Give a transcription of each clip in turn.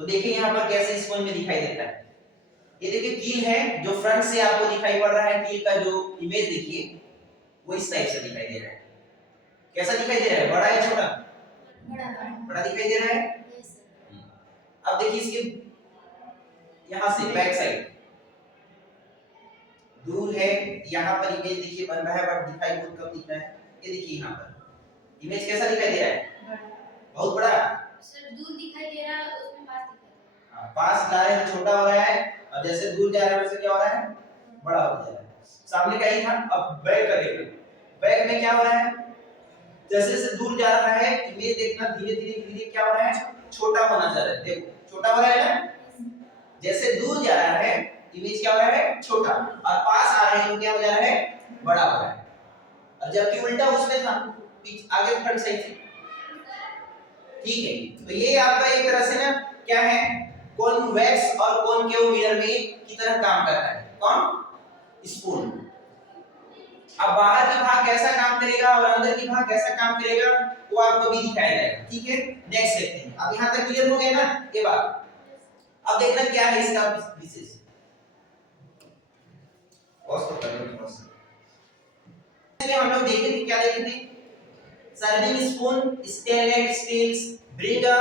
तो देखिए यहाँ पर कैसे स्पोन में दिखाई देता है। ये देखिए कील है जो फ्रंट से आपको दिखाई पड़ रहा है, कील का जो इमेज देखिए वो इस टाइप से दिखाई दे रहा है। कैसा दिखाई दे रहा है, बड़ा या छोटा? बड़ा दिखाई दे रहा है। अब देखिए इसके यहाँ से बैक साइड दूर है, यहाँ पर इमेज देखिए बन रहा है बट दिखाई बहुत कम दिख रहा है। ये देखिए यहाँ पर इमेज कैसा दिखाई दे रहा है, बहुत बड़ा सर दूर दिखाई दे रहा है, उसमें पास दिखाई दे रहा है। पास ला रहे हैं छोटा हो रहा है और जैसे दूर जा रहा है वैसे क्या हो रहा है, बड़ा हो जा रहा है। सामने का ही था, अब बैक का देखो, बैक में क्या हो रहा है, जैसे जैसे दूर जा रहा है इमेज देखना धीरे धीरे क्या हो रहा है, छोटा होना जा रहा है। देखो छोटा हो रहा है ना, जैसे दूर जा रहा है इमेज क्या हो रहा है, छोटा, और पास आ रहे हैं तो क्या हो जा रहा है, बड़ा हो रहा है। और जबकि उल्टा उसमें था, आगे फ्रंट साइड से। ठीक है, तो ये आपका एक तरह से ना क्या है, कॉन्वेक्स और कॉनकेव मिरर में की तरह काम करता है। कौन? स्पून। अब बाहर की भाग कैसा काम करेगा और अंदर की भाग कैसा काम करेगा वो आपको भी दिखाया जाएगा। ठीक है, नेक्स्ट देखते हैं। अब यहां तक क्लियर हो गया ना ये बात। अब देखना क्या है इसका विशेष। हम लोग देखे थे, क्या देखे थे, serving spoon, stainless steels bring a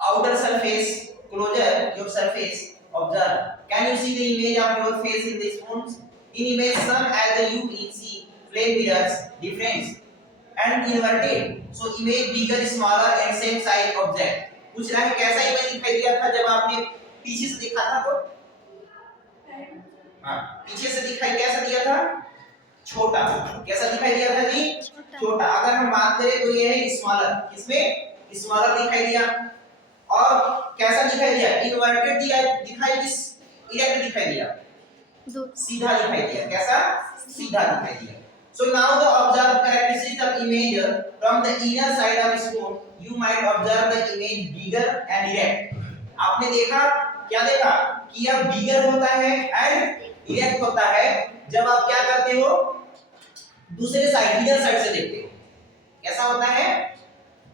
outer surface closer your surface. Observe, can you see the image of your face in the spoons? In image some as the you see flame mirrors different and inverted, so image bigger, smaller and same size object. पूछ रहा है कैसा image दिखाई दिया था जब आपने पीछे से देखा था तो, हाँ पीछे से दिखाई कैसा दिया था, छोटा। कैसा दिखाई दिया था जी, छोटा। अगर हम बात करें तो ये है स्मॉलर, किसमें, स्मॉलर दिखाई दिया। और कैसा दिखाई दिया, इन्वर्टेड दिखाई, किस, इरेक्ट दिखाई दिया, सीधा दिखाई दिया। कैसा, सीधा दिखाई दिया। So now the observe characteristics of image from the inner side of spoon. You might observe the image bigger and erect. आपने देखा, क्या देखा कि यह बिगर होता है एंड इरेक्ट होता है जब आप क्या करते हो, दूसरे साइड, इधर साइड से देखते हो। कैसा होता है,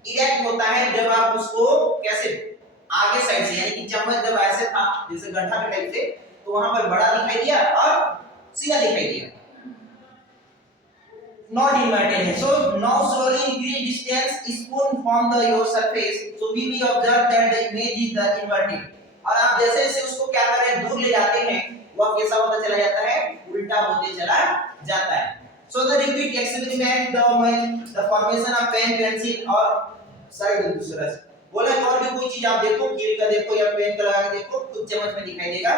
इरेक्ट होता है जब आप उसको कैसे, आगे साइड से, यानी कि चम्मच जब ऐसे था जैसे गड्ढा के टाइप से, तो वहां पर बड़ा दिखाई दिया और सीधा दिखाई दिया। Not inverted है। So now slowly increase distance spoon from the your surface. So we observe that the image is the inverted. और आप जैसे जैसे उसको क्या कर रहे हैं, दूर ले जाते हैं, वह कैसा होता चला जाता है, उल्टा होते चला जाता है। So the repeat experiment, the formation of pen, pencil और साइड दूसरा बोला और भी कोई चीज आप देखो, कील का देखो या पेन का लगा के देखो, खुद चम्मच में दिखाई देगा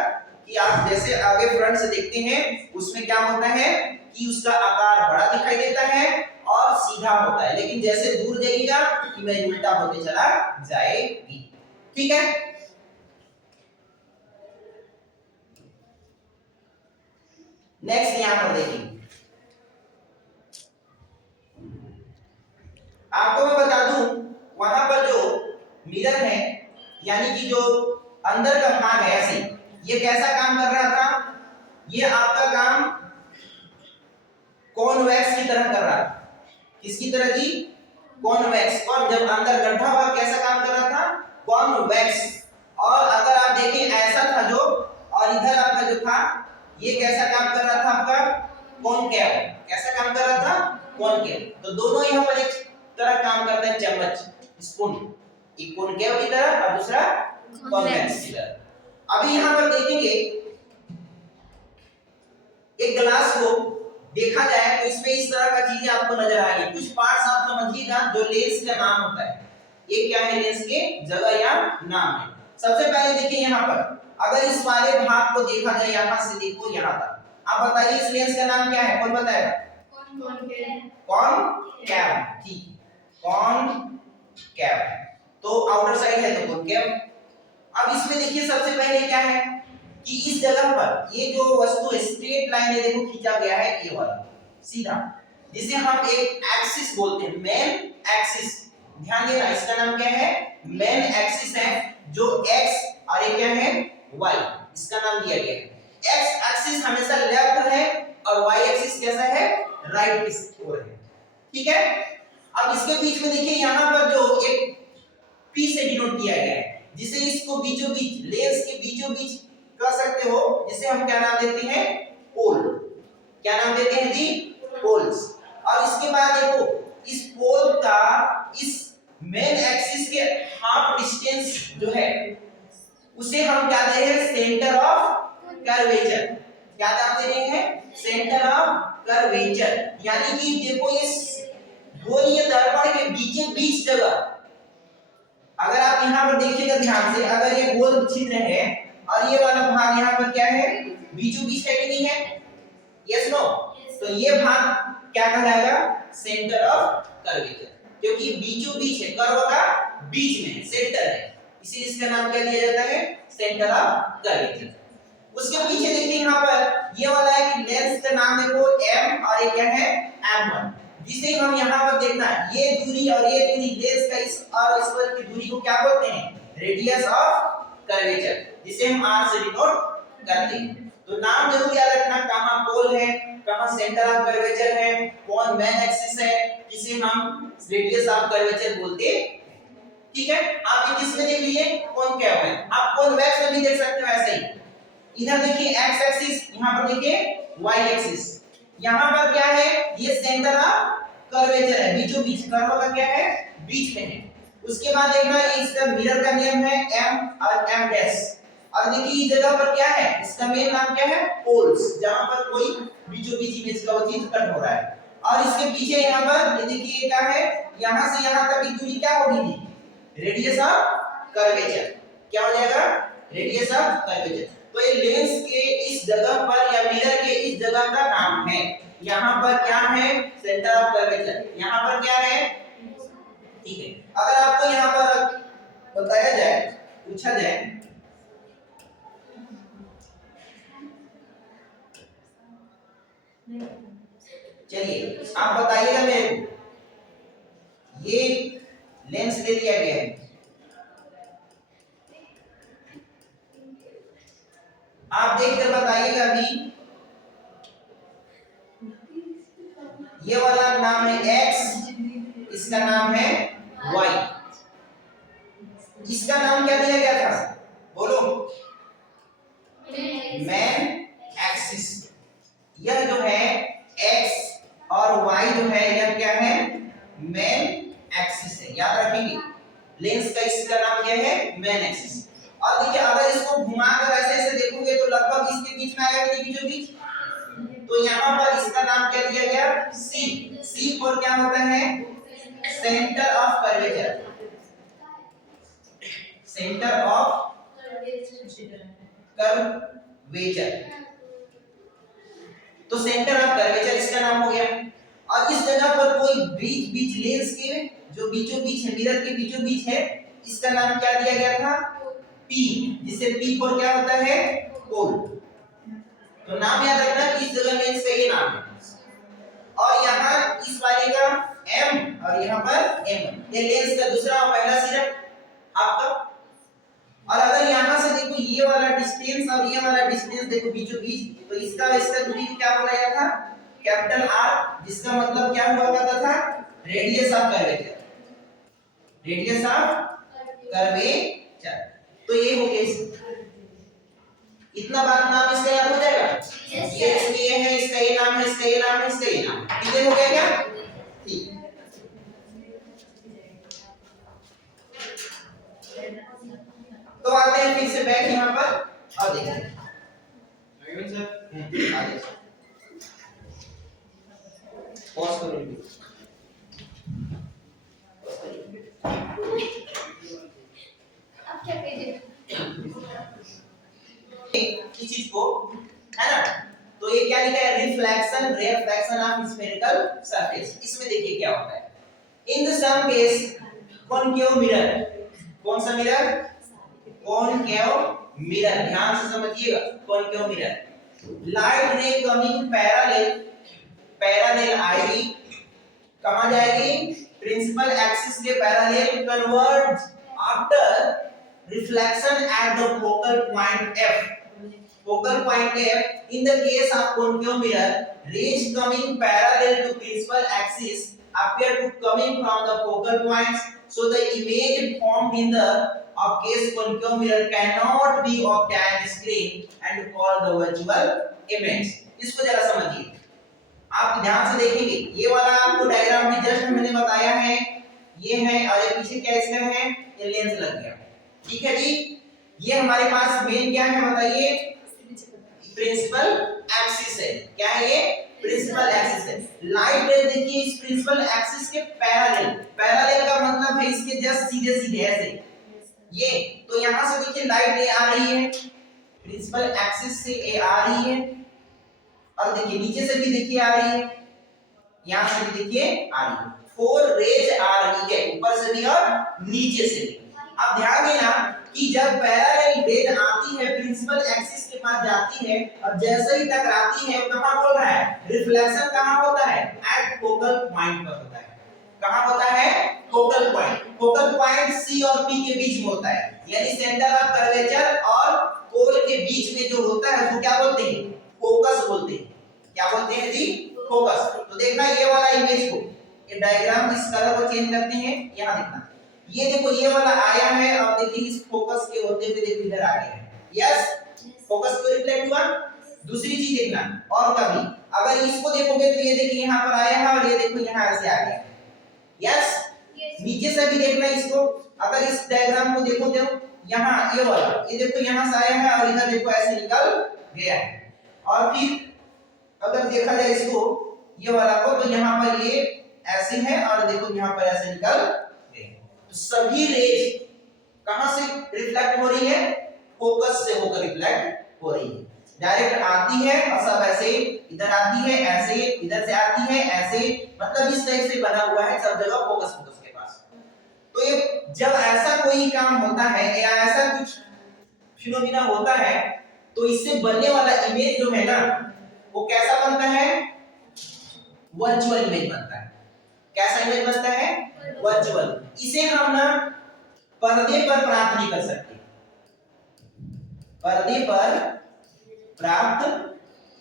कि आप जैसे आगे फ्रंट से देखते हैं उसमें क्या होता है कि उसका आकार बड़ा दिखाई देता है और सीधा होता है, लेकिन जैसे दूर जाएगा इमेज उल्टा होते चला जाएगी। ठीक है, नेक्स्ट यहां पर देखिए, आपको मैं बता दूं वहां पर जो मिरर है यानी कि जो अंदर का भाग है ऐसे, ये कैसा काम कर रहा था, ये आपका काम कॉन्वेक्स की तरह कर रहा था। किसकी तरह जी, कॉन्वेक्स। कौन, जब अंदर गड्ढा भाग कैसा काम कर रहा था, कॉन्वेक्स। और अगर आप देखें ऐसा था जो, और इधर आपका जो था ये कैसा काम कर रहा था आपका, कॉनकेव। कैसा काम कर रहा था, कॉनकेव। तो दोनों यहां पर एक तरह काम करते हैं, चम्मच, स्पून, एक कॉनकेव की तरह और दूसरा कॉन्वेक्स की तरह। अभी यहां पर देखेंगे एक ग्लास को देखा जाए तो इसमें इस तरह का चीजें आपको नजर आएगी। कुछ पार्ट्स आप समझिएगा जो लेंस का नाम होता है, ये क्या है, लेंस के जगह या नाम है। सबसे पहले देखिए यहाँ पर, अगर इस वाले भाग को देखा जाए, यहां से देखो यहां तक, आप बताइए इस लेंस का नाम क्या है, कौन बताएगा, कॉनकेव। ठीक, कॉनकेव, तो आउटर साइड है तो कॉनकेव। अब इसमें देखिए सबसे पहले क्या है कि इस जगह पर ये जो वस्तु स्ट्रेट लाइन है, देखो खींचा गया है ये वाला सीधा, जिसे हम एक एक्सिस बोलते हैं, मेन एक्सिस। ध्यान देना, इसका नाम क्या है, मेन एक्सिस है, जो x और ये क्या है, y, इसका नाम दिया गया है। x एक्सिस हमेशा लेफ्ट है और y एक्सिस कैसा है, राइट की ओर है। ठीक है, अब इसके बीच में देखिए यहाँ पर जो एक p से डिनोट किया गया है, जिसे इसको इसको बीचों बीच, लेंस के बीचों बीच कह सकते हो, जिसे हम क्या नाम देते हैं, पोल। क्या नाम देते हैं जी, पोल्स। और इसके बाद देखो इस पोल का इस मेन एक्सिस के हाफ डिस्टेंस जो है उसे हम क्या दे रहे हैं, सेंटर ऑफ कर्वेचर। क्या नाम दे रहे हैं, सेंटर ऑफ कर्वेचर। यानी कि देखो इस गोलीय दर्पण के बीचों बीच जगह, अगर आप यहाँ पर देखिएगा ध्यान से, अगर ये गोल छिद्र है और ये वाला भाग यहाँ पर क्या है, बीचों बीच है कि नहीं है, यस नो, तो ये भाग क्या कहलाएगा, सेंटर ऑफ कर्वेचर, क्योंकि बीचों बीच है, कर्व का बीच में है, सेंटर है, इसीलिए इसका नाम क्या दिया जाता है, सेंटर ऑफ कर्वेचर। उसके पीछे देखिए यहाँ पर ये वाला है कि लेंस का नाम देखो m और ये क्या है m1, जिसे हम यहाँ पर देखना ये दूरी और ये दूरी लेंस का इस और इस पर की दूरी को क्या बोलते हैं, रेडियस ऑफ कर्वेचर, जिसे हम r से डिनोट करते हैं। तो नाम जरूर याद रखना, कहां पोल है, कहां सेंटर ऑफ कर्वेचर है, कौन मेन एक्सिस है, जिसे हम रेडियस ऑफ कर्वेचर बोलते हैं। ठीक है, आप ये किसमें देख लिए, कौन क्या है, आप कौन वैक्स में भी देख सकते हो ऐसे ही। इधर देखिए x एक्सिस, यहां पर देखिए y एक्सिस, यहां पर क्या है, ये सेंटर ऑफ कर्वेचर है, बीचों बीच, कर्व का क्या है, बीच में है। उसके बाद देखना इसका मिरर का नियम है m और m डैश, और देखिए इस जगह पर क्या है, इसका मेन नाम क्या है, पोल्स, जहां पर कोई बीचों बीच इमेज का वो चीज कट हो रहा है। और इसके पीछे यहाँ पर ये देखिए क्या है, यहां से यहां तक की दूरी क्या होगी थी, रेडियस ऑफ कर्वेचर, क्या हो जाएगा, रेडियस ऑफ कर्वेचर। तो ये लेंस के इस जगह पर या मिरर के इस जगह का नाम है, यहाँ पर क्या है, सेंटर ऑफ कर्वेचर, यहाँ पर क्या है। ठीक है, अगर आपको यहाँ पर बताया जाए, पूछा जाए चलिए आप बताइएगा मेरे को, ये लेंस दे दिया गया है, आप देखकर बताइएगा अभी, ये वाला नाम है x, इसका नाम है y, इसका नाम क्या दिया गया था, बोलो, मेन एक्सिस। यह जो है x और y जो है यह क्या है, मेन एक्सिस है, याद रखेंगे, लेंस का इसका नाम क्या है, मेन एक्सिस। और देखिए अगर इसको घुमाकर ऐसे ऐसे देखोगे तो लगभग इसके बीच में आएगा कि बीचों बीच, तो यहाँ पर इसका नाम क्या दिया गया, C, C पर क्या होता है, centre of curvature, centre of curvature, तो सेंटर ऑफ कर्वेचर इसका नाम हो गया। और इस जगह पर कोई बीच बीच लेंस के जो बीचों बीच है, मिरर के बीचों बीच है, इसका नाम क्या दिया गया था, P, जिसे P पर क्या होता है, पोल। तो नाम याद रखना कि इस जगह लेंस का ये नाम है, और यहाँ इस वाले का M और यहाँ पर M, ये लेंस का दूसरा और पहला सिरा आपका। और अगर यहाँ से देखो ये वाला डिस्टेंस और ये वाला डिस्टेंस देखो बीचों बीच, तो इसका दूरी क्या बोला गया था, कैपिटल R, जिसका मतलब क्या हुआ करता था, radius of curvature, radius of curvature. तो ये हो गया, इतना बात नाम इसका याद हो जाएगा, ये इसके ये है, इसका ये नाम है, इसका ये नाम है, इसका ये नाम, क्लियर हो गया क्या, ठीक। तो आते हैं फिर से बैक यहाँ पर और देखते हैं सर, आगे पॉज करो, अब क्या करें, इस चीज को है ना, तो ये क्या लिखा है, reflection, reflection of spherical surface. इसमें देखिए क्या होता है, in the some case concave mirror, कौन सा मिरर, कॉनकेव मिरर, ध्यान से समझिएगा, concave mirror, light ray coming parallel, parallel आईडी कहां जाएगी, प्रिंसिपल एक्सिस के parallel, converge after reflection at the focal point F, focal point F, in the case of concave mirror, rays coming parallel to principal axis appear to coming from the focal points, so the image formed in the of case concave mirror cannot be obtained screen and called the virtual image। इसको जरा समझिए, आप ध्यान से देखेंगे, ये वाला आपको डायग्राम भी जस्ट मैंने बताया है, ये है और ये पीछे क्या इसका है, ये लेंस लग गया, ठीक है जी। ये हमारे पास मेन क्या है बताइए, प्रिंसिपल एक्सिस है। क्या है ये, प्रिंसिपल एक्सिस है। लाइट रेज देखिए इस प्रिंसिपल एक्सिस के पैरेलल, पैरेलल का मतलब है इसके जस्ट सीधे सीधे ऐसे, ये तो यहां से देखिए लाइट रे आ रही है, प्रिंसिपल एक्सिस से ए आ रही है, और देखिए नीचे से भी देखिए आ रही है, यहां से भी देखिए आ रही है, 4 रेज आ रही है ऊपर से भी और नीचे से भी। अब ध्यान देना कि जब पैरेलल रेज आती है प्रिंसिपल एक्सिस के पास जाती है और जैसे ही टकराती है कहां बोल रहा है, रिफ्लेक्शन कहां होता है, एट फोकल पॉइंट पर होता है। कहां होता है, focal point. Focal point C और पी के बीच में होता है, यानी सेंटर ऑफ कर्वेचर और कोर के बीच में जो होता है उसको क्या बोलते हैं, फोकस बोलते हैं। क्या बोलते हैं जी, फोकस। तो देखना ये वाला इमेज को, ये डायग्राम इस कलर को चेंज करते हैं, यहां देखना, ये देखो ये वाला आया है और देखिए इस फोकस के होते हुए देखो इधर आ गया है, यस, फोकस को रिफ्लेक्ट हुआ। दूसरी चीज देखना, और कभी अगर इसको देखोगे तो ये देखिए यहां पर आया है और ये देखो यहां ऐसे आ गया, यस। नीचे से भी देखना इसको, अगर इस डायग्राम को देखो तो यहां ये वाला, ये देखो यहां से आया है और इधर देखो ऐसे निकल गया है। और फिर अगर देखा जाए इसको, ये वाला को, तो यहां पर ये ऐसे है और देखो यहां पर ऐसे निकल गए। तो सभी रेज कहां से रिफ्लेक्ट हो रही है, फोकस से होकर रिफ्लेक्ट हो रही है। डायरेक्ट आती है और सब ऐसे इधर आती है, ऐसे इधर से आती है, ऐसे, मतलब इस टाइप से बना हुआ है सब जगह फोकस फोकस के पास। तो ये जब ऐसा कोई काम होता है या ऐसा कुछ फिनोमिना होता है तो इससे बनने वाला इमेज जो है ना वो कैसा बनता है, वर्चुअल इमेज बनता है। कैसा इमेज बनता है, वर्चुअल। इसे हम ना पर्दे पर प्राप्त नहीं कर सकते, पर्दे पर प्राप्त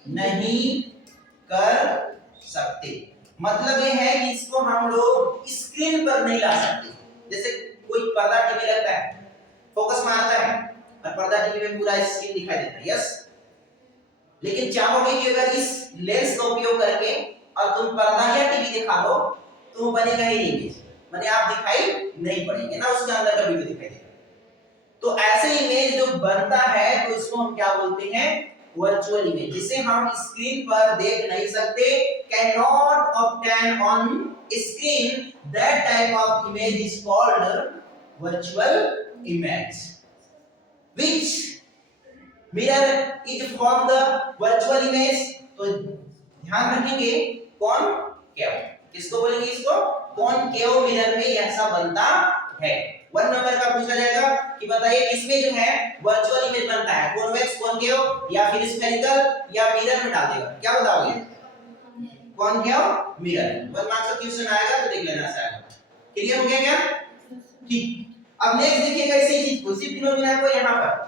नहीं कर सकते, मतलब ये है कि इसको हम लोग स्क्रीन पर नहीं ला सकते। जैसे कोई पर्दा टीवी लगता है, फोकस मारता है और पर्दा टीवी में पूरा स्क्रीन दिखाई देता है, यस। लेकिन चाहोगे कि अगर इस लेंस का उपयोग करके और तुम पर्दा या टीवी दिखा दो तो वो बनेगा ही नहीं इमेज, माने आप दिखाई नहीं पड़ेंगे ना, उसके अंदर का वीडियो दिखाई देगा। तो ऐसे इमेज जो बनता है तो इसको हम क्या बोलते हैं, वर्चुअल इमेज, जिसे हम स्क्रीन पर देख नहीं सकते, can not obtain on screen, that type of image is called virtual image. Which mirror is from the virtual image, तो ध्यान रखेंगे कॉनकेव, किसको बोलेंगे, इसको कॉनकेव मिरर में ऐसा बनता है। 1 नंबर का पूछा जाएगा कि बताइए किसमें जो है वर्चुअल इमेज बनता है, कॉन्वेक्स, कॉनकेव या फिर स्फेरिकल या मिरर में डाल देगा, क्या बताओगे, कॉनकेव मिरर। 1 मार्क्स का क्वेश्चन आएगा तो देख लेना शायद। क्लियर हो गया क्या, ठीक। अब नेक्स्ट देखिएगा इसी चीज को, इसी फिनोमिना को यहां पर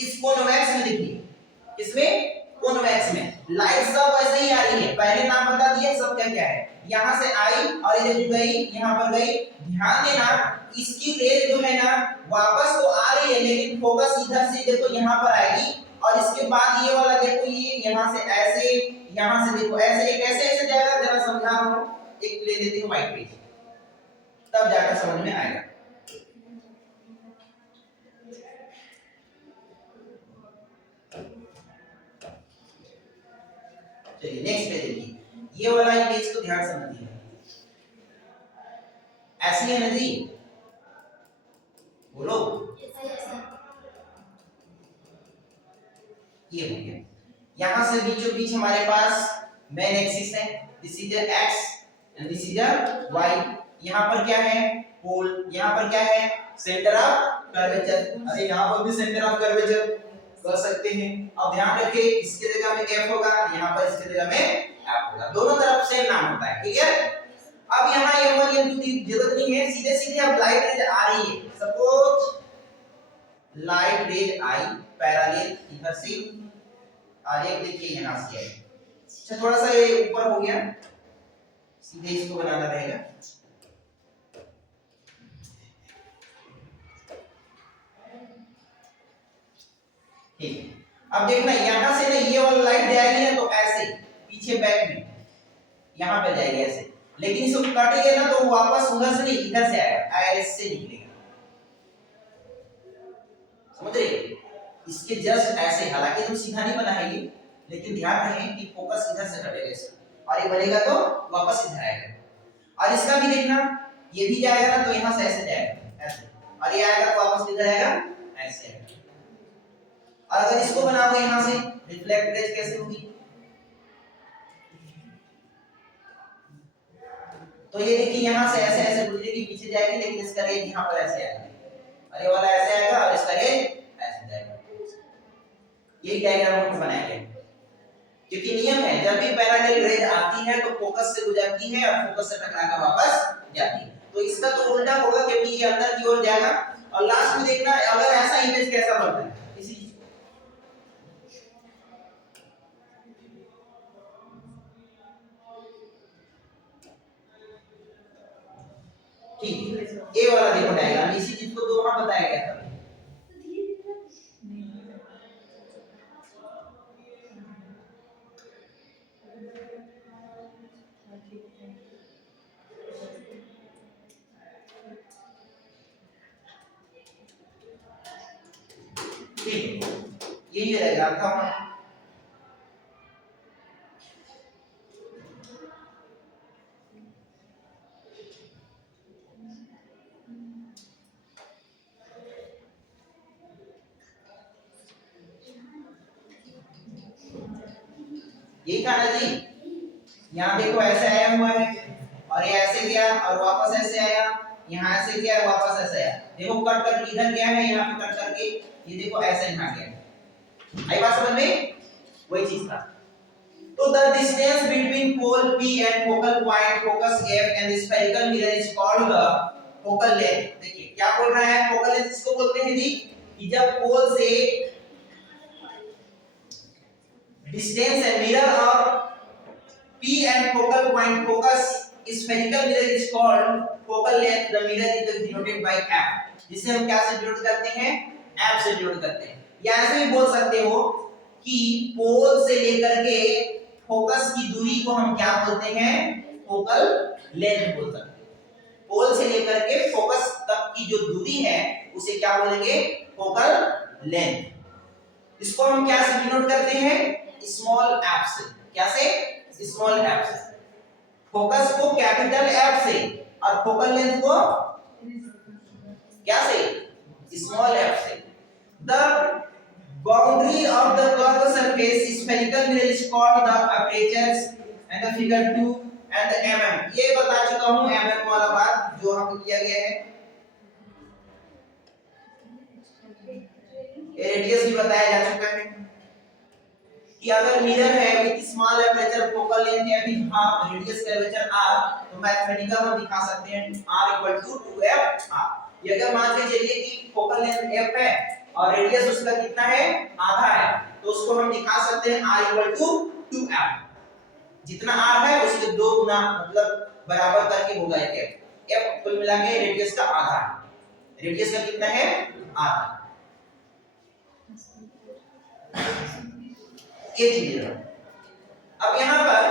इस कॉन्वेक्स में देखिए, इसमें कॉन्वेक्स में लाइट सब ऐसे ही आ रही है, पहले नाम बता दिया सब क्या क्या है, यहां से आई और इधर गई, यहां पर गई। ध्यान देना इसकी रेज जो है ना वापस तो आ रही है लेकिन फोकस इधर से देखो यहां पर आएगी और इसके बाद ये वाला देखो ये यहां से ऐसे, यहां से देखो ऐसे, एक ऐसे ऐसे जाएगा, जरा समझा रहा हूं, एक ले लेती हूं व्हाइट पेज, तब जाकर समझ में आएगा। चलिए नेक्स्ट पे देखिए, ये वाला इमेज को ध्यान से समझिए, ऐसी है ना जी, बोलो, ये हो गया। यहां से बीचों बीच हमारे पास मेन एक्सिस है, this is x and this is y। यहां पर क्या है, पोल, यहां पर क्या है, सेंटर ऑफ कर्वेचर, अरे यहां पर भी सेंटर ऑफ कर्वेचर कर सकते हैं। अब ध्यान रखिए इसके जगह में f होगा, यहां पर इसके जगह में f होगा, दोनों तरफ सेम नाम होता है, क्लियर। अब यहां m1 m2 की जरूरत नहीं है, सीधे सीधे अब लाइट रेज आ रही है, सपोज लाइट रेज आई पैरेलल इधर से और एक देखिए यहां से आई, अच्छा थोड़ा सा ये ऊपर हो गया, सीधे इसको बनाना रहेगा। ठीक है, अब देखना यहाँ से ना ये वाला लाइट जाएगी ना तो ऐसे पीछे बैक में यहाँ पे जाएगी ऐसे, लेकिन इसको काटेंगे ना तो वापस उधर से नहीं इधर से आएगा, ऐसे निकलेगा, समझ रहे? इसके जस्ट ऐसे, हालांकि तुम सीधा नहीं बना है ये, लेकिन ध्यान रहे कि फोकस इधर से कटेगा इसका, और ये बनेगा तो वापस इधर आएगा। और इसका भी देखना, ये भी जाएगा ना तो यहाँ से ऐसे जाएगा ऐसे, और ये आएगा तो वापस इधर आएगा ऐसे आएगा। और अगर इसको बनाओगे यहाँ से रिफ्लेक्ट रेज कैसे होगी, तो ये देखिए यहाँ से ऐसे ऐसे गुजरेगी, पीछे जाएगी, लेकिन इसका रेज यहाँ पर ऐसे आएगा, और ये वाला ऐसे आएगा और इसका रेज ऐसे जाएगा। यही डायग्राम हमको बनाएंगे, क्योंकि नियम है जब भी पैरेलल रेज आती है तो फोकस से गुजरती है और फोकस से टकराकर वापस जाती है, तो इसका तो उल्टा होगा क्योंकि ये अंदर की ओर जाएगा। और लास्ट में देखना अगर ऐसा इमेज कैसा बनता है, इसी ठीक ए वाला देखो डायग्राम, इसी चीज को तो वहां बताया गया था। ठीक, यही डायग्राम था वहां। यही था ना जी, यहाँ देखो ऐसे आया हुआ है और ये ऐसे गया और वापस ऐसे आया, यहाँ ऐसे गया और वापस ऐसे आया, देखो कट कर इधर गया है, यहाँ पे कट करके ये देखो ऐसे यहाँ गया। आई बात समझ में? वही चीज था। तो the distance between pole P and focal point focus F and the spherical mirror is called the focal length। देखिए क्या बोल रहा है, focal length इसको बोलते हैं जी कि जब पोल से डिस्टेंस है मिरर और P and focal point focus spherical mirror is called focal length। The mirror is denoted by f, जिसे हम क्या से डिनोट करते हैं, f से डिनोट करते हैं। या ऐसे भी बोल सकते हो कि पोल से लेकर के फोकस की दूरी को हम क्या बोलते हैं, फोकल लेंथ बोल सकते हैं। पोल से लेकर के फोकस तक की जो दूरी है उसे क्या बोलेंगे, फोकल लेंथ। इसको हम क्या से डिनोट करते हैं, स्मॉल f से। क्या से, स्मॉल f से। फोकस को कैपिटल F से और फोकल लेंथ को क्या से, स्मॉल f से। The boundary of the curved surface spherical mirror is called the apertures and the figure 2 and the mm। ये बता चुका हूँ mm वाला बात जो हमको किया गया है, ये रेडियस भी बताया जा चुका है कि अगर मिरर है with small aperture focal length है with half radius curvature r, तो मैथमेटिकल हम दिखा सकते हैं r 2f r। ये अगर मान के चलिए कि फोकल लेंथ f है और रेडियस उसका कितना है, आधा है, तो उसको हम दिखा सकते हैं r 2f। जितना r है उसके दो गुना मतलब बराबर करके होगा एक f कुल मिला के रेडियस का आधा है। रेडियस का कितना है, आधा। ये चीजें अब यहाँ पर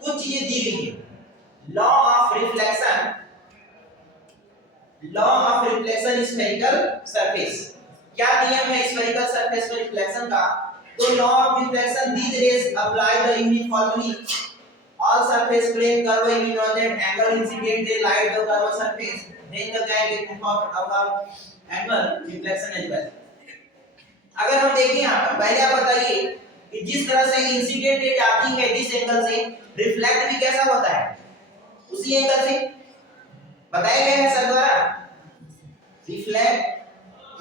कुछ चीजें दी गई है। Law of reflection, law of reflection spherical surface. क्या नियम है स्फेरिकल सरफेस में रिफ्लेक्शन का, तो law of reflection these raise apply the uniformly all surface plane curve involved angle incident they light the curved surface then the guy get informed about angle reflection as well। अगर हम देखें यहाँ पर पहले आप बताइए कि जिस तरह से इंसिडेंट रे आती है जिस एंगल से, रिफ्लेक्ट भी कैसा होता है, उसी एंगल से बताया गया है सर द्वारा। रिफ्लेक्ट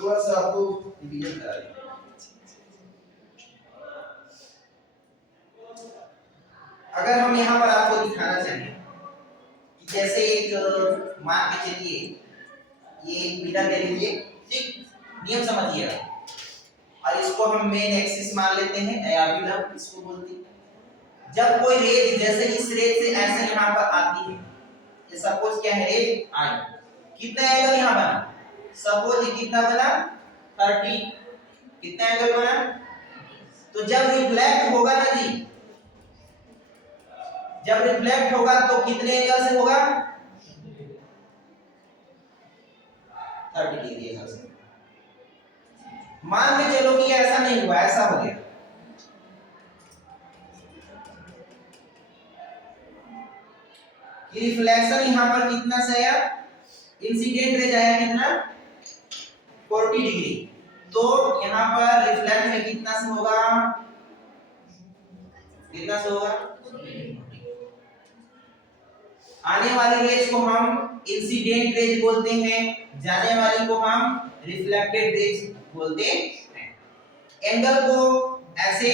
थोड़ा सा आपको डिवीजन करा दें। अगर हम यहाँ पर आपको दिखाना चाहें कि जैसे एक मान के चलिए ये एक मिरर ले लीजिए, ठीक, नियम समझिएगा, और इसको हम मेन एक्सिस मान लेते हैं या फिर इसको बोलते हैं। जब कोई रेज जैसे इस रेज से ऐसे यहाँ पर आती है, ये सपोज क्या है, रेज आई, कितना एंगल यहाँ बना, सपोज ये कितना बना 30, कितना एंगल बना? तो जब रिफ्लेक्ट होगा ना जी, जब रिफ्लेक्ट होगा तो कितने एंगल से होगा? 30 डिग्री एंगल से। मान के चलो कि ऐसा नहीं हुआ, ऐसा हो गया, रिफ्लेक्शन यहां पर कितना से आया? इंसिडेंट रेज आया कितना? 40 डिग्री। तो यहां पर रिफ्लेक्ट में कितना से होगा? कितना से होगा? आने वाली रेज को हम इंसिडेंट रेज बोलते हैं, जाने वाली को हम रिफ्लेक्टेड रेज बोलते हैं। एंगल को ऐसे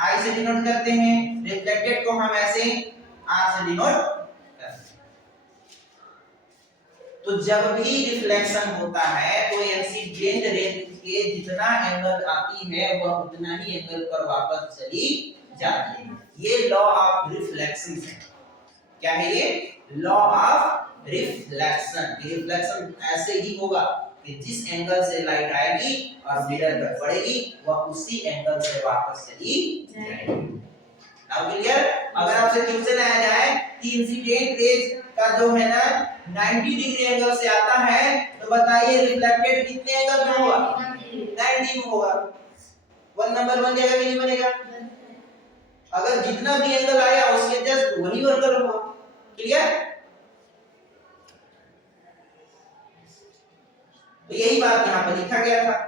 I से डिनोट करते हैं, रिफ्लेक्टेड को हम ऐसे R से डिनोट करते हैं। तो जब भी रिफ्लेक्शन होता है तो इंसिडेंट रेज के जितना एंगल आती है वह उतना ही एंगल पर वापस चली जाती है। ये लॉ ऑफ रिफ्लेक्शन है। क्या है ये? Law of reflection. रिफ्लेक्शन ऐसे ही होगा कि जिस एंगल से लाइट आएगी और मिरर पर पड़ेगी वह उसी एंगल से वापस चली जाएगी। Now clear? अगर आपसे क्वेश्चन आया जाए कि इंसिडेंट रेज का जो है ना 90 डिग्री एंगल से आता है तो बताइए रिफ्लेक्टेड कितने एंगल में होगा? 90 में होगा। 1 नंबर बन जाएगा कि नहीं बनेगा? अगर जितना भी एंगल आया उसके जस्ट वही एंगल होगा। क्लियर? तो यही बात यहां पर लिखा गया था।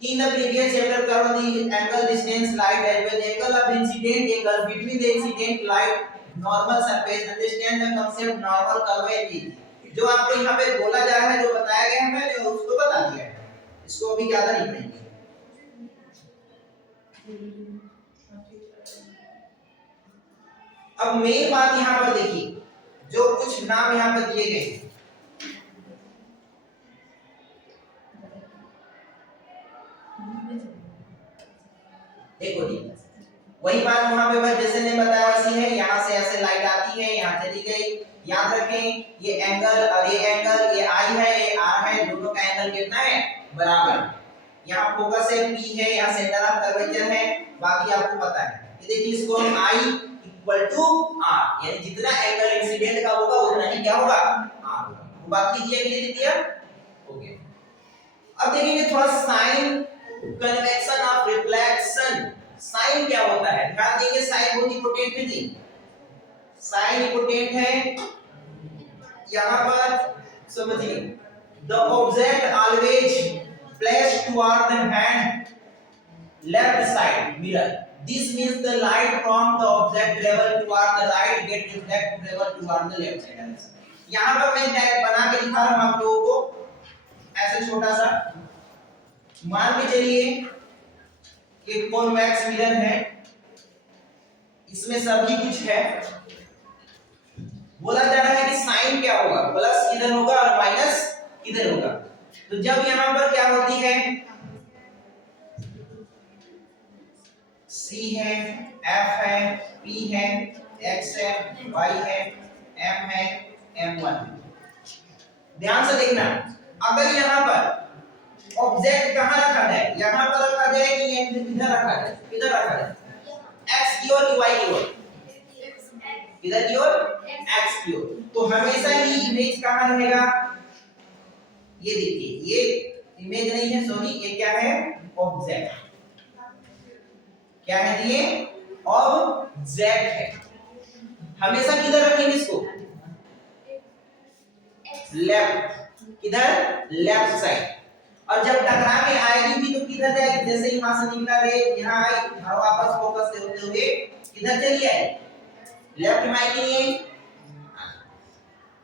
In the previous chapter cover the angle distance light as well angle of incident angle between the incident light normal surface understand the concept normal curvature। जो आपको यहां पे बोला जा रहा है, जो बताया गया है मैंने उसको बता दिया है, इसको अभी ज्यादा नहीं पढ़ेंगे। अब मेन बात यहां पर देखिए, जो कुछ नाम यहां पर दिए गए हैं देखो जी, वही बात वहां पे बस जैसे ने बताया वैसी है। यहाँ से ऐसे लाइट आती है, यहाँ चली गई। याद रखें ये एंगल और ये एंगल, ये आई है ये आर है, दोनों का एंगल कितना है? बराबर। यहाँ फोकस है पी है, यहाँ सेंटर ऑफ कर्वेचर है, बाकी आपको पता है। ये देखिए इसको हम आई इक्वल टू आर, यानी जितना एंगल इंसिडेंट का होगा उतना ही क्या होगा? आर होगा। वो बात कीजिए कि नहीं दिया? हो गया। अब देखेंगे थोड़ा sign convention of reflection. Sign क्या होता है? ध्यान देंगे, साइन बहुत इंपॉर्टेंट है जी। साइन इंपॉर्टेंट है। यहां पर समझिए, the object always place toward the hand left side mirror. This means the light from the object travel toward the right get reflect travel toward the left side. यहां पर मैं direct बना के दिखा रहा हूं आप लोगों को, ऐसे छोटा सा। मान के चलिए कि कॉन्वेक्स मिरर है, इसमें सभी कुछ है। बोला जा रहा है कि साइन क्या होगा? प्लस किधर होगा और माइनस किधर होगा? तो जब यहां पर क्या होती है, C है, F है, P है, X है, Y है, M है, M1। ध्यान से देखना, अगर यहां पर ऑब्जेक्ट कहां रखा जाए? यहां पर रखा जाए कि इधर रखा जाए? किधर रखा जाए? x की ओर कि y की ओर? किधर की ओर? x की ओर। तो हमेशा ही इमेज कहां रहेगा? ये देखिए, ये इमेज नहीं है, सॉरी, ये क्या है? ऑब्जेक्ट। क्या है ये? ऑब्जेक्ट है। हमेशा किधर रखेंगे इसको? लेफ्ट। किधर? Left side. और जब टकरा के आएगी भी तो किधर जाएगी? जैसे यहां से निकला रे, यहां आई और वापस फोकस से होते हुए किधर चली आई? लेफ्ट में आई कि नहीं आई?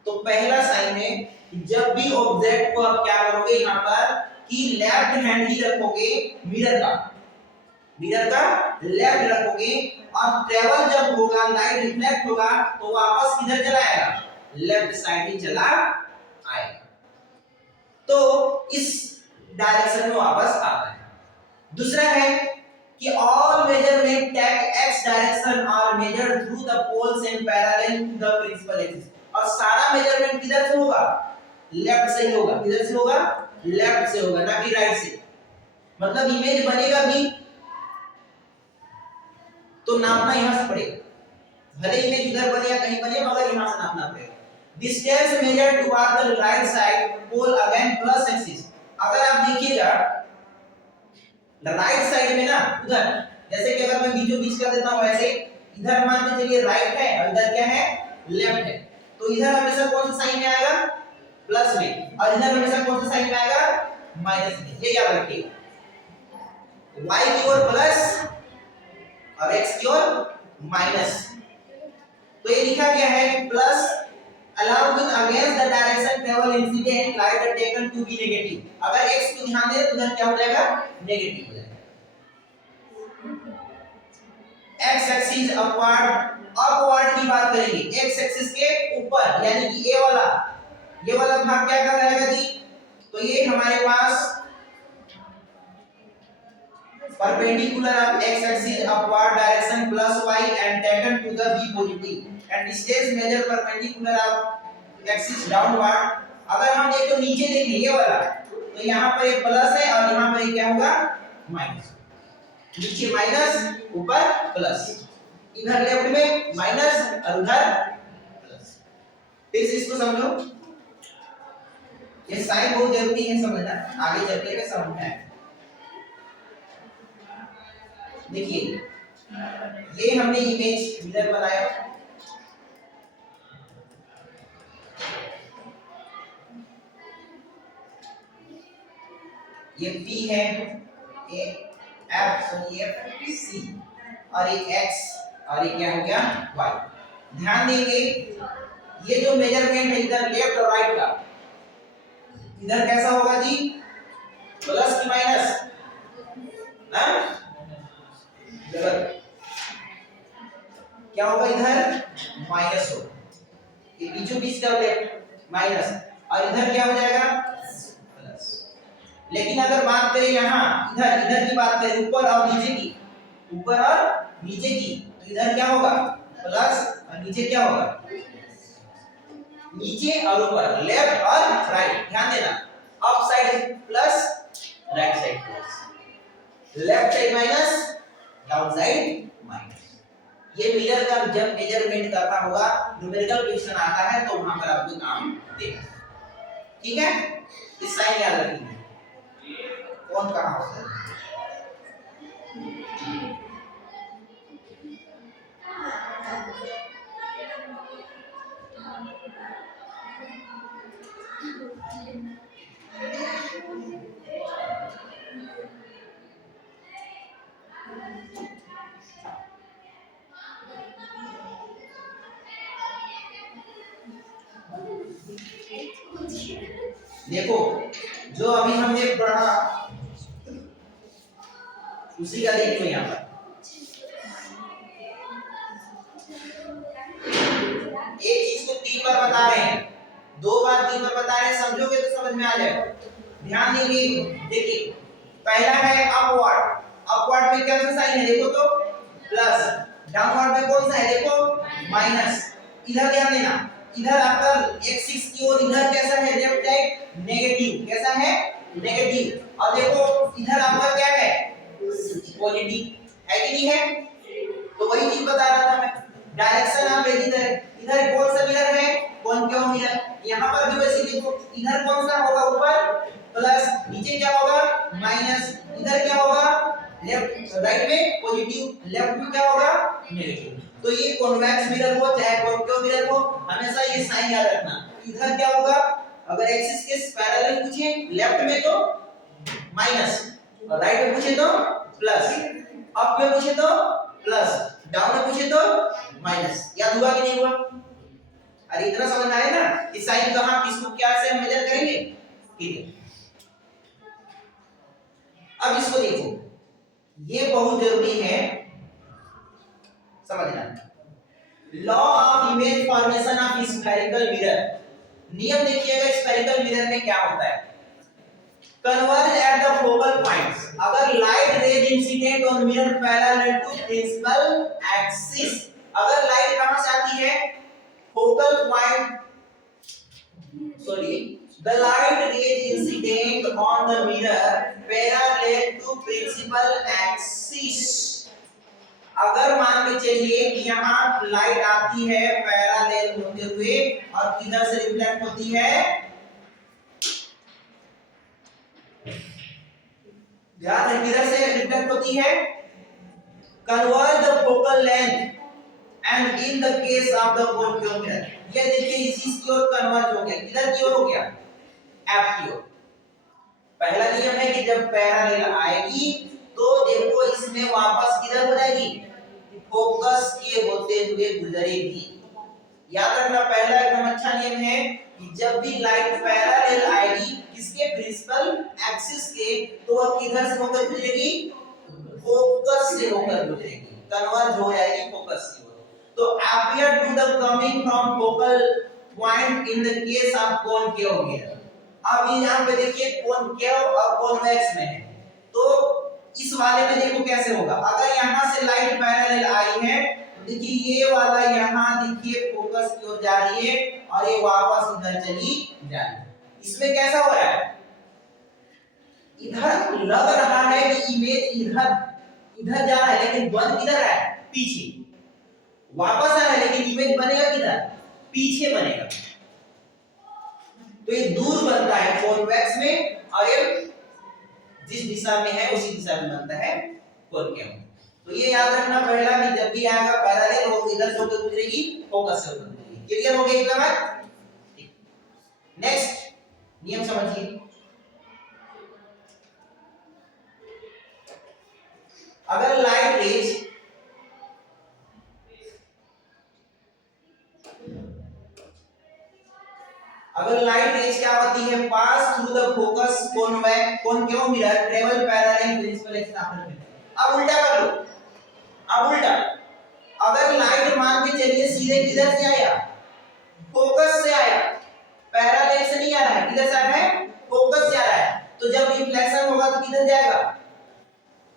तो पहला साइन है कि जब भी ऑब्जेक्ट को आप क्या करोगे यहां पर कि लेफ्ट हैंड ही रखोगे, मिरर का लेफ्ट रखोगे, और ट्रेवल जब होगा, लाइट रिफ्लेक्ट होगा तो वापस किधर चला आएगा? लेफ्ट साइड ही चला आएगा। तो इस डायरेक्शन में वापस आता है। दूसरा है कि all measurement take x direction are measured through the poles and parallel to the principal axis। और सारा मेजरमेंट किधर से होगा? लेफ्ट से ही होगा। किधर से होगा? लेफ्ट से होगा ना कि राइट से। मतलब इमेज बनेगा भी तो नापना यहां से पड़ेगा, भले इमेज इधर बने या कहीं बने मगर यहां से नापना पड़ेगा। Distance measure toward the right side pole again plus axis. अगर आप देखिएगा राइट साइड में ना उधर, जैसे कि अगर मैं बीचों बीच कर देता हूं वैसे इधर मान के चलिए राइट है और इधर क्या है लेफ्ट है, तो इधर हमेशा कौन सा साइन में आएगा प्लस में, और इधर हमेशा कौन सा साइन में आएगा माइनस में। ये याद रखिएगा, y की ओर प्लस और x की ओर माइनस। तो ये लिखा गया है plus along with against the direction travel incident light are taken to be negative। अगर x को ध्यान दें तो इधर क्या हो जाएगा नेगेटिव हो जाएगा। x एक्सिस अपवर्ड की बात करेंगे, x एक्सिस के ऊपर यानी कि ये वाला भाग क्या कर रहेगा जी, तो ये हमारे पास perpendicular of x axis upward direction plus y and taken to the b positive and distance measure perpendicular of axis downward। अगर हम देखें तो नीचे देखें ये वाला, तो यहाँ पर एक प्लस है और यहाँ पर एक क्या होगा माइनस, नीचे माइनस ऊपर प्लस, इधर लेफ्ट में माइनस और उधर प्लस। फिर से इसको समझो, ये साइन बहुत जरूरी है समझना, आगे चल के समझना है। देखिए ये हमने इमेज मिरर बनाया, ये P है, ये F सॉरी ये C और ये X और ये क्या हो गया Y। ध्यान देंगे ये जो मेजरमेंट है इधर लेफ्ट और राइट का, इधर कैसा होगा जी प्लस की माइनस, क्या होगा इधर माइनस होगा, ये बीचों बीच का लेफ्ट माइनस और इधर क्या हो जाएगा प्लस। लेकिन अगर बात करें यहाँ इधर की बात करें ऊपर और नीचे की, ऊपर और नीचे की, तो इधर क्या होगा प्लस और नीचे क्या होगा, नीचे और ऊपर लेफ्ट और राइट। ध्यान देना up side plus right side plus, left side minus down side minus. ये मिरर का जब मेजरमेंट करना होगा न्यूमेरिकल क्वेश्चन आता है तो वहां पर आपको काम देगा, ठीक है। इस साइन याद रखिए कौन कहां होता है। देखो जो अभी हमने पढ़ा उसी का देखो यहाँ पर एक चीज को 3 बार बता रहे हैं, 2 बार 3 बार बता रहे हैं, समझोगे तो समझ में आ जाएगा। ध्यान देंगे, देखिए पहला है अपवर्ड, अपवर्ड में क्या सा साइन है देखो तो प्लस, डाउनवर्ड में कौन सा है देखो माइनस। इधर ध्यान देना, इधर आपका एक्सिस की ओर इधर कैसा है लेफ्ट साइड नेगेटिव, कैसा है नेगेटिव, और देखो इधर आपका क्या है पॉजिटिव है कि नहीं है। तो वही चीज बता रहा था मैं, डायरेक्शन आप इधर कौन सा मिरर है कॉनकेव मिरर, यहाँ पर भी वैसे देखो इधर कौन सा होगा ऊपर प्लस, नीचे क्या होगा माइनस, इधर क्या होगा लेफ्ट राइट में पॉजिटिव, लेफ्ट में क्या होगा नेगेटिव। तो ये कॉन्वेक्स मिरर हो चाहे कॉनकेव मिरर हो हमेशा ये साइन याद रखना। इधर क्या होगा अगर एक्सिस के पैरेलल पूछे लेफ्ट में तो माइनस और राइट में पूछे तो प्लस, अप में पूछे तो प्लस, डाउन में पूछे तो माइनस। याद हुआ कि नहीं हुआ? अरे इतना समझ आया ना कि साइन कहां किसको क्या से हम मेजर करेंगे, ठीक है। अब इसको देखो, ये बहुत जरूरी है समझना। Law of image formation of spherical mirror, नियम देखिएगा स्फेरिकल मिरर में क्या होता है। Converge at the focal points, अगर light rays incident on mirror parallel to principal axis, अगर लाइट कहां से आती है focal point, sorry The light rays incident on the mirror parallel to principal axis. अगर मान के चलिए कि यहाँ लाइट आती है पैरेलल होते हुए और किधर से रिफ्लेक्ट होती है, ध्यान से किधर से रिफ्लेक्ट होती है, converge the focal length and in the case of the concave mirror, ये देखिए इसी की ओर कन्वर्ज हो गया, किधर की ओर हो गया, F की ओर। पहला नियम है कि जब पैरेलल आएगी तो देखो इसमें वापस किधर हो जाएगी, फोकस के होते हुए गुजरेगी। याद रखना पहला एकदम अच्छा नियम है कि जब भी लाइट पैरेलल आएगी किसके, प्रिंसिपल एक्सिस के, तो वह किधर से होकर गुजरेगी, फोकस से होकर गुजरेगी, कन्वर्ज हो जाएगी फोकस की ओर। तो appear to the coming from focal point in the case of concave mirror। अब ये यहाँ पे देखिए कॉनकेव और कॉन्वेक्स में है, तो इस वाले में देखो कैसे होगा, अगर यहाँ से लाइट पैरेलल आई है देखिए ये वाला यहाँ देखिए फोकस की ओर जा रही है और ये वापस इधर चली जा रही है। इसमें कैसा हो रहा है, इधर लग रहा है कि इमेज इधर इधर जा रहा है लेकिन बन किधर रहा है, पीछे, वापस आ रहा है लेकिन इमेज बनेगा किधर, पीछे बनेगा। तो ये दूर बनता है कॉन्वेक्स में और ये जिस दिशा में है उसी दिशा में बनता है कॉनकेव। तो ये याद रखना पहला कि जब भी आएगा पैरेलल वो इधर से होकर गुजरेगी, फोकस से होकर गुजरेगी। क्लियर हो गया इतना बात? नेक्स्ट नियम समझिए, अगर लाइट रेज क्या होती है, pass through the focus concave mirror travel parallel principal axis after. अब उल्टा कर लो, अब उल्टा, अगर लाइट मान के चलिए सीधे किधर से आया, फोकस से आया, पैरेलल से नहीं आ रहा है, किधर से आ रहा है, फोकस से आ रहा है, तो जब रिफ्लेक्शन होगा तो किधर जाएगा,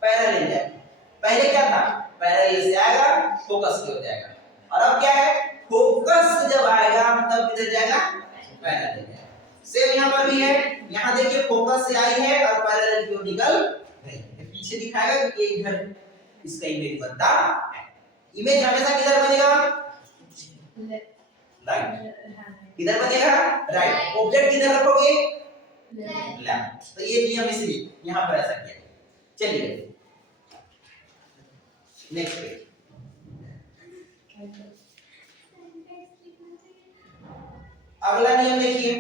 पैरेलल जाएगा। पहले क्या था, पैरेलल से आएगा फोकस की ओर जाएगा, और अब क्या है, फोकस से जब आएगा तब किधर जाएगा, पैरेलल जाएगा। सेम यहां पर भी है, यहां देखिए फोकस से आई है और पैरेलल की ओर निकल गई, पीछे दिखाएगा क्योंकि इधर इसका इमेज बनता है। इमेज हमेशा किधर बनेगा, राइट, किधर बनेगा, राइट, ऑब्जेक्ट किधर रखोगे, लेफ्ट। तो ये नियम इसलिए यहां पर ऐसा किया। चलिए नेक्स्ट पेज, अगला नियम देखिए,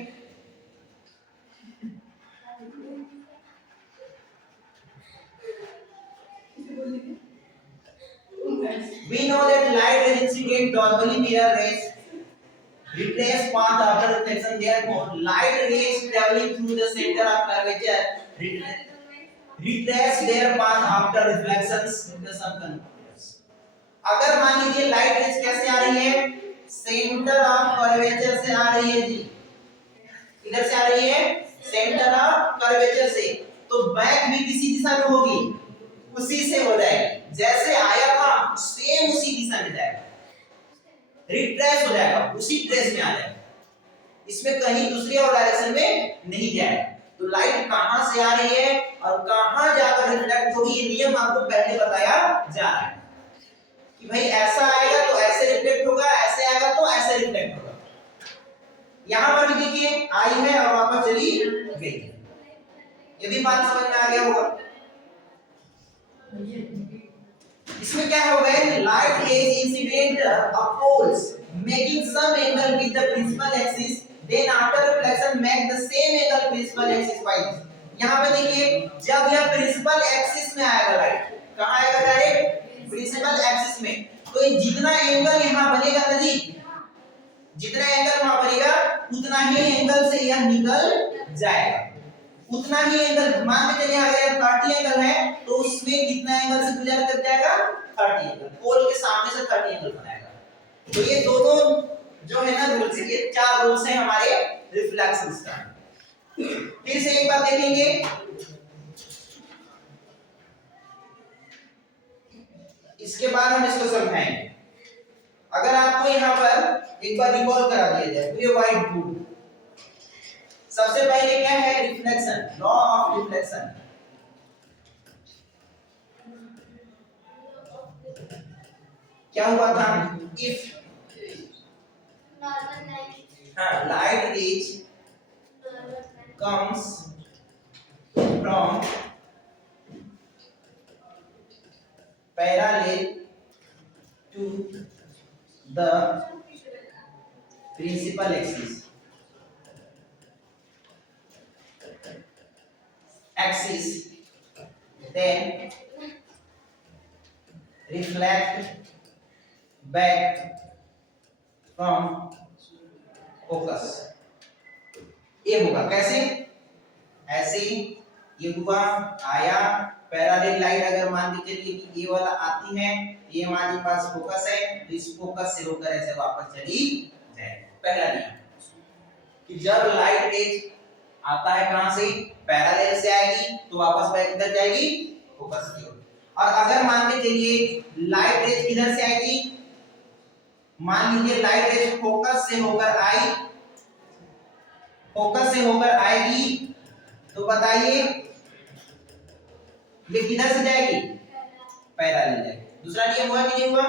we know that light rays incident normally mirror rays retrace path after reflection, therefore light rays traveling through the center of curvature retrace their path after reflections in the subconductors। अगर मान लीजिए light rays कैसे आ रही है, centre of curvature से आ रही है जी, इधर से आ रही है सेंटर ऑफ कर्वेचर से, तो बैक भी किसी दिशा में होगी, उसी से हो जाएगी, जैसे आया था सेम उसी दिशा में जाएगा, रिट्रेस हो जाएगा, उसी ट्रेस में आ जाएगा, इसमें कहीं दूसरी और डायरेक्शन में नहीं जाएगा। तो लाइट कहां से आ रही है और कहां जाकर रिफ्लेक्ट होगी, ये नियम आपको पहले बताया जा रहा है कि भाई ऐसा आएगा तो ऐसे रिफ्लेक्ट होगा, ऐसे आएगा तो ऐसे रिफ्लेक्ट होगा। यहां पर भी देखिए आई है और वापस चली गई, ये भी बात समझ में आ गया होगा। इसमें क्या हो गया, light rays incident upwards making some angle with the principal axis, then after reflection make the same angle principal axis wise. यहां पे देखिए जब यह प्रिंसिपल एक्सिस में आएगा लाइट, कहां आएगा, डायरेक्ट प्रिंसिपल एक्सिस में, तो ये जितना एंगल यहां बनेगा ना जी, जितना एंगल वहां बनेगा उतना ही एंगल से यह निकल जाएगा, उतना ही एंगल। मान के चलिए अगर 30 एंगल है तो उसमें कितना एंगल से गुजर कर जाएगा, 30 एंगल, पोल के सामने से 30 एंगल बनाएगा। तो ये दोनों जो है ना रूल्स, ये 4 रूल्स हैं हमारे रिफ्लेक्शंस का। फिर से एक बार देखेंगे, इसके बाद हम इसको समझाएंगे। अगर आपको यहाँ पर एक बार रिकॉल करा दिया जाए तो ये व्हाइट बोर्ड सबसे पहले क्या है रिफ्लेक्शन, लॉ ऑफ रिफ्लेक्शन। क्या हुआ था, if light rays comes from parallel to the principal axis then reflect back from focus। ये होगा कैसे, ऐसे ये हुआ आया पैरेलल लाइट, अगर मान के चलिए कि ये वाला आती है, ये हमारे पास फोकस है, तो इस फोकस से होकर ऐसे वापस चली जाए। पहला नियम कि जब लाइट रेज आता है कहां से, पैरेलल से आएगी तो वापस बैक किधर जाएगी, फोकस की ओर। और अगर मान के चलिए लाइट रेज किधर से आएगी, मान लीजिए लाइट रेज फोकस से होकर आई, फोकस से होकर आएगी, तो बताइए ये किधर से जाएगी, पैरेलल जाएगी। दूसरा नियम हुआ कि नहीं हुआ,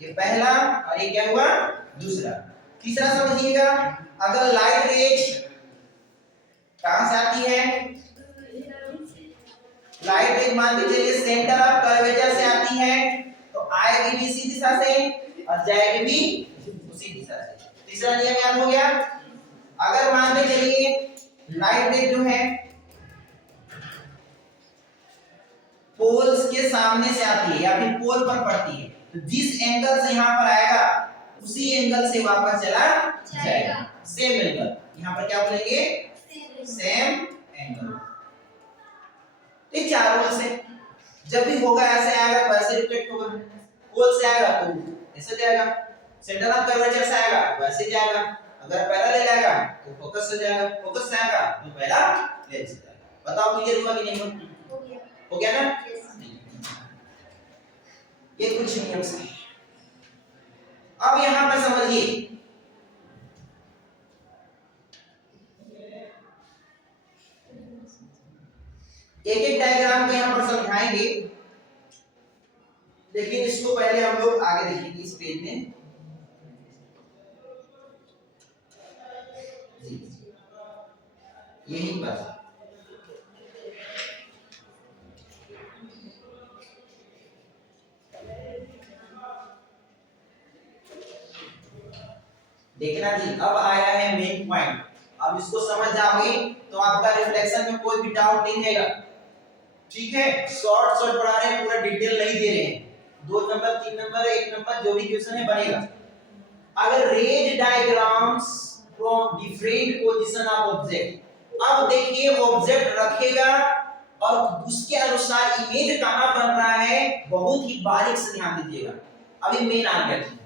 ये पहला और ये क्या हुआ दूसरा। तीसरा समझिएगा, अगर लाइट रेज कहां से आती है, लाइट रेज मान के चलिए सेंटर ऑफ कर्वेचर से आती है, तो आएगी भी इसी दिशा से और जाएगी भी उसी दिशा से। तीसरा नियम याद हो गया। अगर मान के चलिए लाइट रेज जो है पोल्स के सामने से आती है या फिर पोल पर पड़ती है, तो जिस एंगल से यहां पर आएगा उसी एंगल से वापस चला जाएगा, सेम एंगल। यहां पर क्या बोलेंगे, सेम एंगल। ये चार रूल से जब भी होगा ऐसे आएगा तो ऐसे रिफ्लेक्ट होगा, पोल से आएगा तो ऐसे जाएगा, सेंटर ऑफ कर्वेचर से आएगा तो ऐसे जाएगा, अगर पैरेलल आएगा तो फोकस से जाएगा, फोकस से आएगा तो पहला लेंस से जाएगा। बताओ क्लियर हुआ कि नहीं हुआ, हो गया ना। ये कुछ नियम से। अब यहां पर समझिए, एक एक डायग्राम को यहां पर समझाएंगे, लेकिन इसको पहले हम लोग आगे देखेंगे इस पेज में। यही बस देखना जी। अब आया है मेन पॉइंट, अब इसको समझ जाओगे तो आपका रिफ्लेक्शन में कोई भी डाउट नहीं रहेगा, ठीक है। शॉर्ट पढ़ा रहे हैं, पूरा डिटेल नहीं दे रहे हैं, 2 नंबर 3 नंबर 1 नंबर जो भी क्वेश्चन है बनेगा। अगर rays diagrams from different position of object, अब देखिए ऑब्जेक्ट रखेगा और उसके अनुसार इमेज कहां बन रहा है, बहुत ही बारीक से ध्यान दीजिएगा। अभी मेन आ गया।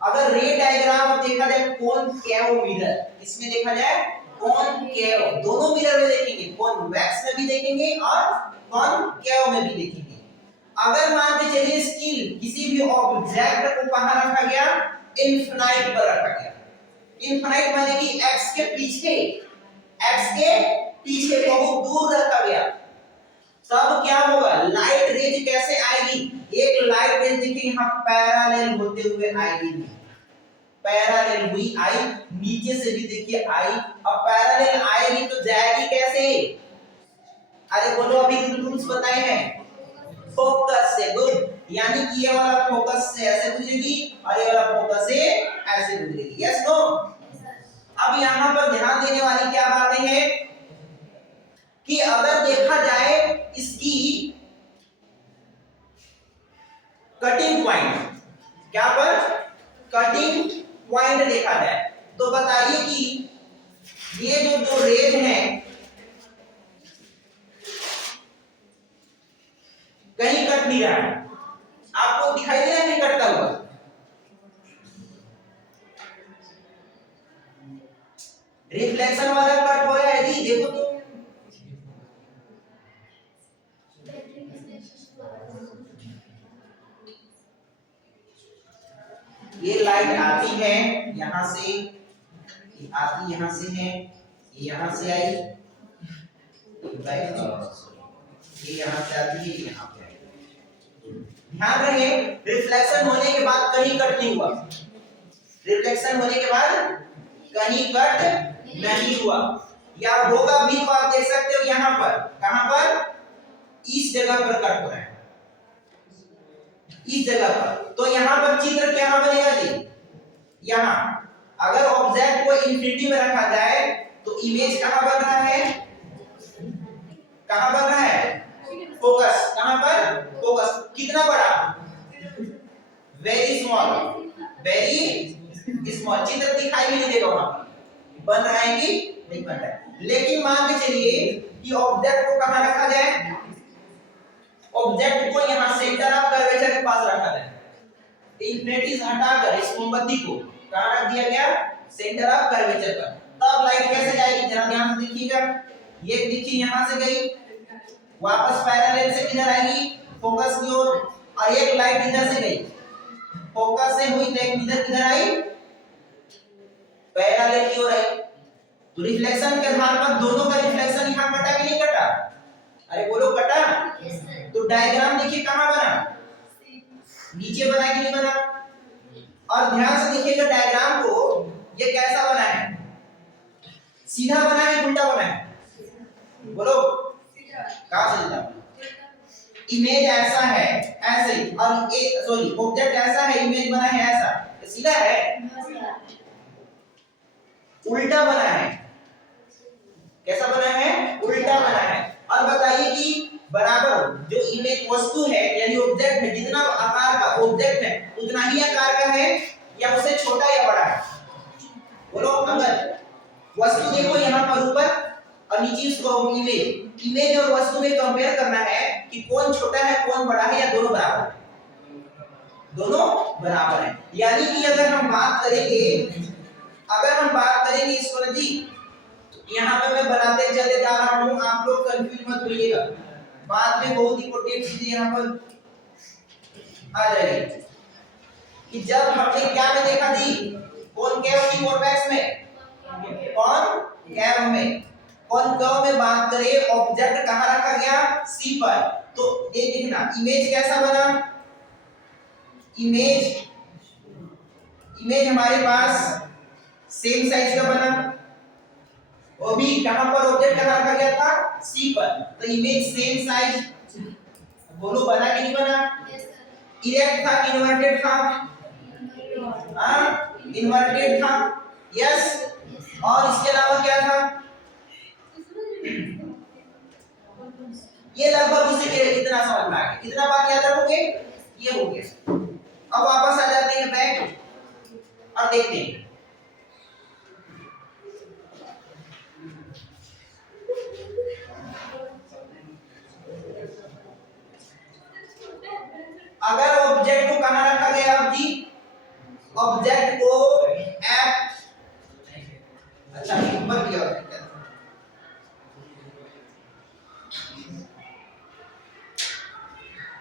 अगर रे डायग्राम देखा जाए कॉनकेव मिरर, इसमें देखा जाए कॉनकेव, दोनों मिरर में देखेंगे, कॉन्वेक्स में भी देखेंगे और कॉनकेव में भी देखेंगे। अगर मान के चलिए स्टिल किसी भी ऑब्जेक्ट को कहां रखा गया, इनफिनाइट पर रखा गया। इनफिनाइट माने कि x के पीछे बहुत दूर रखा गया, तब क्या होगा, लाइट रेज कैसे आएगी, एक लाइट रेज देखिए यहां पैरेलल होते हुए आएगी, पैरेलल हुई आई, नीचे से भी देखिए आई। अब पैरेलल आएगी तो जाएगी कैसे, अरे बोलो अभी रूल्स बताए हैं, फोकस से। गुड, यानी कि ये वाला फोकस से ऐसे गुजरेगी और ये वाला फोकस से ऐसे गुजरेगी। Yes no. अब यहां पर ध्यान देने वाली क्या बातें हैं कि अगर देखा जाए इसकी कटिंग पॉइंट, क्या पर कटिंग पॉइंट देखा जाए, तो बताइए कि ये जो दो रेज हैं कहीं कट नहीं रहा है, आपको दिखाई दे रहा है नहीं कटता हुआ, रिफ्लेक्शन वाला कट हो रहा है जी, देखो तो ये लाइट आती है यहां से, आती यहां से है, यहाँ से आई, ये यहाँ से आती है, यहाँ पे आई। ध्यान रहे रिफ्लेक्शन होने के बाद कहीं कट नहीं हुआ, रिफ्लेक्शन होने के बाद कहीं कट नहीं हुआ, या होगा भी तो आप देख सकते हो यहाँ पर, कहां पर, इस जगह पर कट हो रहा है, इस जगह पर। तो यहाँ पर चित्र क्या बनेगा जी, यहाँ अगर ऑब्जेक्ट को इंफिनिटी में रखा जाए तो इमेज कहां बन रहा है, कहां बन रहा है, फोकस, कहां पर, फोकस, कितना बड़ा, वेरी स्मॉल, वेरी स्मॉल, चित्र दिखाई भी नहीं देगा वहां पर, बन रहा है कि नहीं बन रहा है। लेकिन मान के चलिए कि ऑब्जेक्ट को कहां रखा जाए, ऑब्जेक्ट को यहां सेंटर ऑफ कर्वेचर के पास रखा जाए, इंफिनिटी से हटाकर इस मोमबत्ती को कहां रख दिया गया, सेंटर ऑफ कर्वेचर पर, तब लाइट कैसे जाएगी, जरा ध्यान से देखिएगा, ये देखिए यहां से गई, वापस पैरेलल से किधर आएगी, फोकस की ओर, और एक लाइट इधर से गई, फोकस से हुई तो एक इधर किधर आई, पैरेलल की ओर आई। तो रिफ्लेक्शन के आधार पर दोनों का रिफ्लेक्शन यहां कटा कि नहीं कटा, अरे बोलो कटा। तो डायग्राम देखिए कहां बना, नीचे बना कि नहीं बना, और ध्यान से देखिएगा डायग्राम को, ये कैसा बना है, सीधा बना है उल्टा बना है, बोलो कहां से सीधा, इमेज ऐसा है ऐसे, और एक सॉरी ऑब्जेक्ट ऐसा है, इमेज बना है ऐसा, सीधा है, उल्टा बना है, कैसा बना है, उल्टा बना है। और बताइए कि बराबर जो इमेज वस्तु है यानी ऑब्जेक्ट है, जितना आकार का ऑब्जेक्ट है उतना ही आकार का है या उससे छोटा या बड़ा है, बोलो। अगर वस्तु देखो यहाँ पर ऊपर और नीचे इसको इमेज और वस्तु में कंपेयर करना है कि कौन छोटा है कौन बड़ा है, या दोनों बराबर है, दोनों बराबर है। यानी कि अगर हम बात करेंगे इसको जी, यहाँ पे मैं बनाते चले जा रहा हूँ, आप लोग कंफ्यूज मत होइएगा, बाद में बहुत इंपॉर्टेंट चीजें यहाँ पर आ जाएगी कि जब हमने क्या में देखा थी, कौन कैव की कॉन्वेक्स में, कौन कैव में, कौन कर्व में बात करें, ऑब्जेक्ट कहाँ रखा गया, सी पर। तो ये देखना इमेज कैसा बना, इमेज हमारे पास सेम साइज का बना, वो भी कहां पर, ऑब्जेक्ट कहां रखा गया था, सी पर। तो इमेज सेम साइज, बोलो बना कि नहीं बना, इरेक्ट था कि इन्वर्टेड था, इन्वर्टेड था, यस। और इसके अलावा क्या था, ये लगभग उसी के इतना समझ में आ गया, इतना बात याद रखोगे, ये हो गया। अब वापस आ जाते हैं बैक और देखते हैं, अगर ऑब्जेक्ट को कहां रखा गया अब जी, ऑब्जेक्ट को एफ, अच्छा ऊपर दिया है,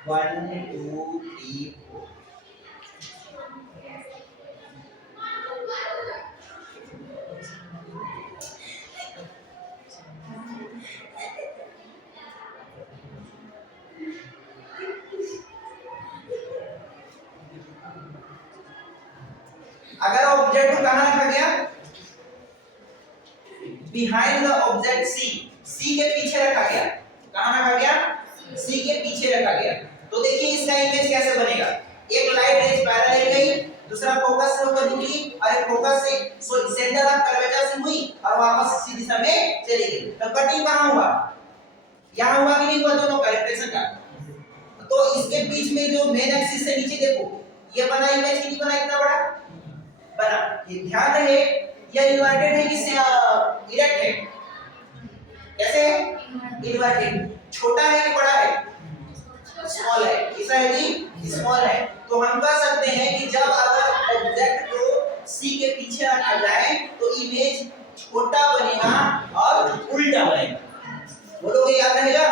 1 2 3 4, अगर ऑब्जेक्ट को कहां रखा गया, बिहाइंड द ऑब्जेक्ट सी के पीछे रखा गया, कहां रखा गया, सी के पीछे रखा गया। तो देखिए इसका इमेज कैसे बनेगा, एक लाइट रेज पैरेलल गई, दूसरा फोकस से होकर निकली, और एक फोकस से सेंटर ऑफ कर्वेचर से हुई और वापस इसी दिशा में चली गई। तो कटिंग कहां हुआ, यहां हुआ कि नहीं हुआ, दोनों का रिफ्लेक्शन का। तो इसके बीच में जो मेन एक्सिस से नीचे देखो, ये बना इमेज कि नहीं बना, इतना बड़ा बना। ये ध्यान रहे ये इन्वर्टेड है कि इरेक्ट है, कैसे है, इन्वर्टेड, छोटा है कि बड़ा है, स्मॉल है, ऐसा है जी, स्मॉल है। तो हम कह सकते हैं कि जब अगर ऑब्जेक्ट को सी के पीछे रखा जाए तो इमेज छोटा बनेगा और उल्टा बनेगा, बोलोगे याद रहेगा।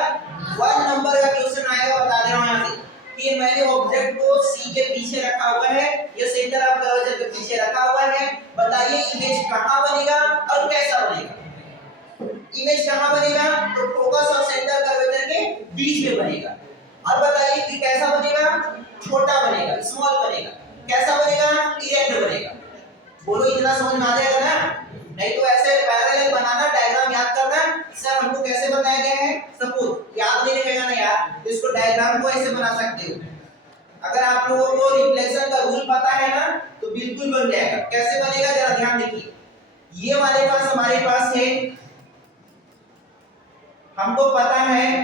1 नंबर का क्वेश्चन आएगा, बता दे रहा हूं यहां से कि मैंने ऑब्जेक्ट को सी के पीछे रखा हुआ है, ये सेंटर ऑफ कर्वेचर के पीछे रखा हुआ है, बताइए इमेज कहां बनेगा और कैसा बनेगा, इमेज कहां बनेगा? तो फोकस और सेंटर कर्वेचर के बीच में बनेगा। और बताइए कि कैसा बनेगा? छोटा बनेगा, स्मॉल बनेगा। कैसा बनेगा? इरेक्ट बनेगा। बोलो इतना समझ में आ जाएगा ना? नहीं तो ऐसे पैरेलल बनाना, डायग्राम याद करना, सर हमको कैसे बताया गया है, सपोज याद नहीं रहेगा ना यार, तो इसको डायग्राम को ऐसे बना सकते हो। अगर आप लोगों को रिफ्लेक्शन का रूल पता है ना तो बिल्कुल बन जाएगा। कैसे बनेगा जरा ध्यान देखिए। ये वाले पास हमारे पास है, हमको पता है,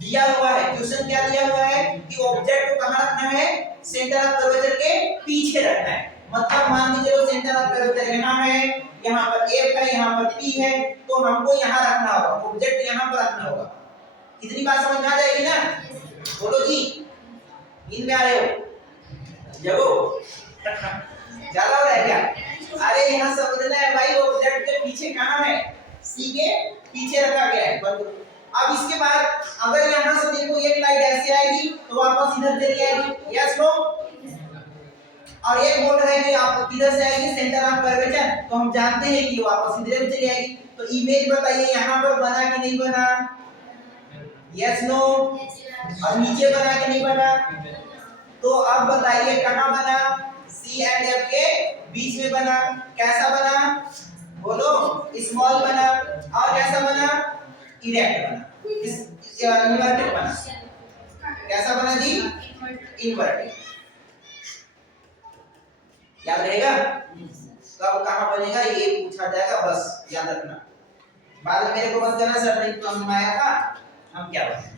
दिया हुआ है, क्वेश्चन क्या दिया हुआ है कि ऑब्जेक्ट को कहां रखना है? सेंटर ऑफ कर्वेचर के पीछे रखना है। मतलब मान लीजिए चलो सेंटर ऑफ कर्वेचर यहां है, यहां पर F है, यहां पर P है, तो हमको यहां रखना होगा, ऑब्जेक्ट यहां पर रखना होगा। इतनी बात समझ में आ जाएगी ना? बोलो जी, नींद में आ रहे हो? जगो ज्यादा हो रहा है क्या? अरे यहाँ समझना है भाई, ऑब्जेक्ट के पीछे कहां है? C के पीछे रखा गया है। अब इसके बाद अगर यहाँ से देखो एक लाइट ऐसे आएगी तो वापस इधर चली आएगी, यस नो? और एक बोल रहा है कि आप किधर से आएगी? सेंटर ऑफ कर्वेचर, तो हम जानते हैं कि वापस इधर भी चली आएगी। तो इमेज बताइए यहाँ पर बना कि नहीं बना? Yes no? और नीचे बना कि नहीं बना? तो अब बताइए कहां बना? C एंड F के बीच में बना। कैसा बना? बोलो, स्मॉल बना। और कैसा बना? इरेक्ट बना, इन्वर्टेड बना। कैसा बना जी? इन्वर्टेड। याद रहेगा? कब कहां बनेगा ये पूछा जाएगा, बस याद रखना। बाद में मेरे को मत करना सर नहीं तो हम आया था, हम क्या बने?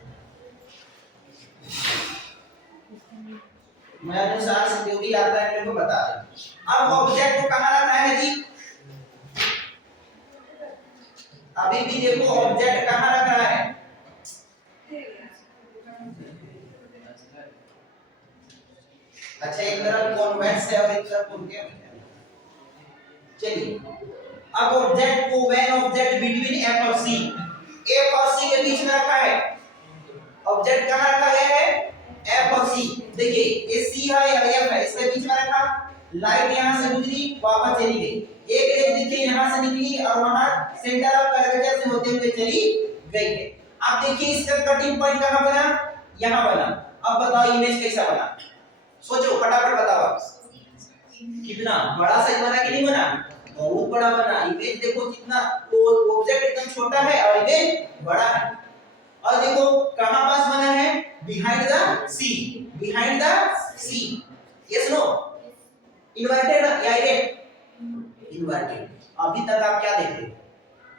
मैं अनुसार से जो भी आता है मेरे को बता दे। अब ऑब्जेक्ट को कहां रखना है जी? अभी भी देखो ऑब्जेक्ट कहां रख रहा है? अच्छा, एक तरफ कॉन्वेक्स है और एक तरफ कॉन्केव है। चलिए, अब ऑब्जेक्ट को व्हेन ऑब्जेक्ट बिटवीन F और C, F और C के बीच में रखा है। ऑब्जेक्ट कहां रखा गया है? F और C। देखिए ये C है या F है, इसके बीच में रखा। लाइट यहां से गुजरी, वापस चली गई। एक रेज देखिए यहां से निकली और वहां सेंटर ऑफ कर्वेचर से होते हुए चली गई है। अब देखिए इसका कटिंग पॉइंट कहां बना? यहां बना। अब बताओ इमेज कैसा बना? सोचो, फटाफट बताओ आप। कितना बड़ा साइज बना कि नहीं बना? बहुत बड़ा बना। इमेज देखो कितना, तो ऑब्जेक्ट एकदम छोटा है और इमेज बड़ा है। और देखो कहां पास बना है? Behind the C, behind the C। Yes no? Inverted या इरेक्ट? इन्वर्टेड। अभी तक आप क्या देख रहे हो?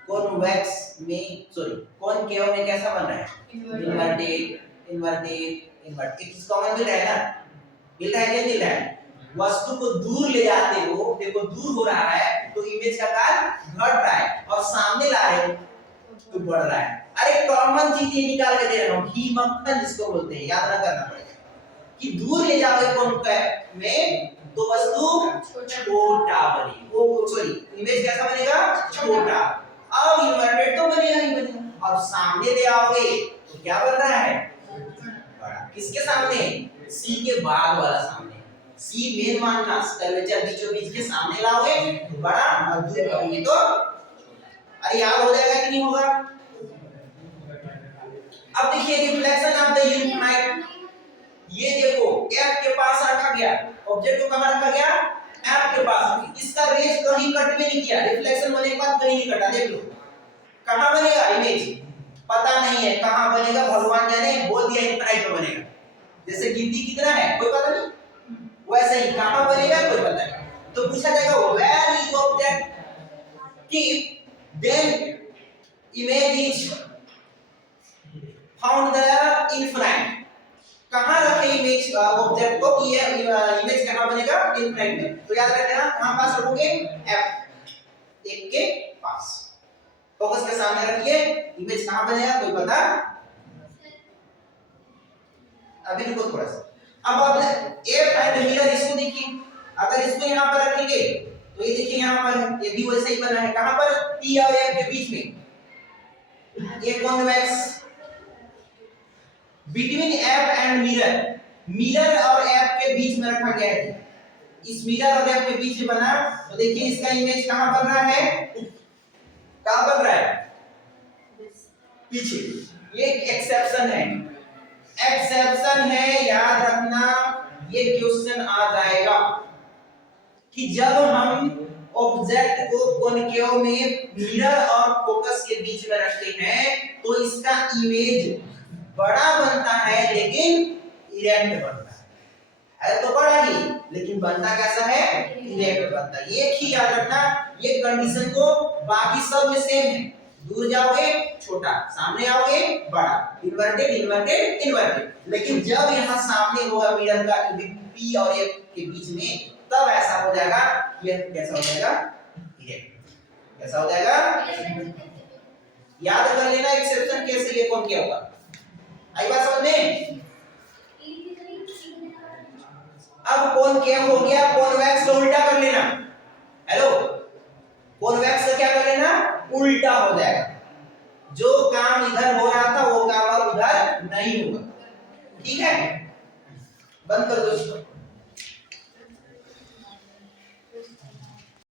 कॉन्वेक्स में, सॉरी कॉनकेव में कैसा बन रहा है? Inverted, inverted, inverted. एक कॉमन मिल रहा है ना? मिल रहा है क्या? मिल रहा है। वस्तु को दूर ले जाते हो, देखो दूर हो रहा है तो इमेज का आकार घट रहा है, और सामने ला रहे हो तो बढ़ रहा है। अरे कॉमन चीज ये निकाल के दे रहा हूं, घी मक्खन जिसको बोलते हैं, याद ना करना पड़ेगा कि दूर ले जाओगे कॉन्केव में तो वस्तु छोटा बनेगी। वो सॉरी, इमेज कैसा बनेगा? छोटा। अब इन्वर्टेड तो बनेगा ही बनेगा। अब सामने ले आओगे तो क्या बन रहा है? बड़ा। किसके सामने? C के बाद वाला सामने। C मेन मानना, कर्वेचर बीचों बीच के सामने लाओगे तो बड़ा, और दूर लाओगे तो छोटा। अरे याद हो जाएगा कि नहीं होगा? अब देखिए reflection of the unit light. ये देखो F के पास रखा गया, ऑब्जेक्ट को कहां रखा गया? F के पास। इसका रेज कहीं कट में नहीं किया, रिफ्लेक्शन होने के बाद कहीं नहीं कटा। देख लो कहां बनेगा इमेज? पता नहीं है कहां बनेगा, भगवान जाने। बोल दिया इनफाइनाइट में बनेगा। जैसे गिनती कितना है कोई पता नहीं, वैसे ही कहां बनेगा कोई पता नहीं। तो पूछा जाएगा where is object keep then image is found the infinite. कहां रखे इमेज ऑब्जेक्ट को कि ये इमेज कहां बनेगा? इनफाइनाइट में। तो याद रखना कहां पास रखोगे? F एक के पास। फोकस के सामने रखिए, इमेज कहां बनेगा कोई पता? अभी रुको थोड़ा सा। अब आपने F एंड मिरर इसको देखिए, अगर इसको यहां पर रखेंगे तो ये देखिए यहां पर है, ये भी वैसे ही बना है। कहां पर? P और F के बीच में। ये convex between F and mirror, mirror और F के बीच में रखा गया है। इस मिरर और F के बीच में बना, तो देखिए इसका इमेज कहां बन रहा है? कहां बन रहा है? पीछे। ये एक्सेप्शन है, एक्सेप्शन है, याद रखना। ये क्वेश्चन आ जाएगा कि जब हम ऑब्जेक्ट को कॉनकेव में मिरर और फोकस के बीच में रखते हैं तो इसका इमेज बड़ा बनता है लेकिन इरेक्ट बनता है तो बड़ा ही, लेकिन बनता कैसा है? इरेक्ट बनता है। एक ही याद रखना, ये कंडीशन को बाकी सब में सेम है। दूर जाओगे छोटा, सामने आओगे बड़ा, इन्वर्टेड इन्वर्टेड इन्वर्टेड। लेकिन जब यहाँ सामने होगा मिरर का पी और ए के बीच में, तब ऐसा हो जाएगा, ये कैसा हो जाएगा? इरेक्ट। कैसा हो जाएगा? याद कर लेना एक्सेप्शन कैसे ये कौन क्या होगा। आई बात समझ में? अब कॉनकेव हो गया, कॉन्वेक्स को उल्टा कर लेना। हेलो, कॉन्वेक्स को क्या कर लेना? उल्टा हो जाएगा। जो काम इधर हो रहा था वो काम अब उधर नहीं होगा। ठीक है, बंद कर दो इसको।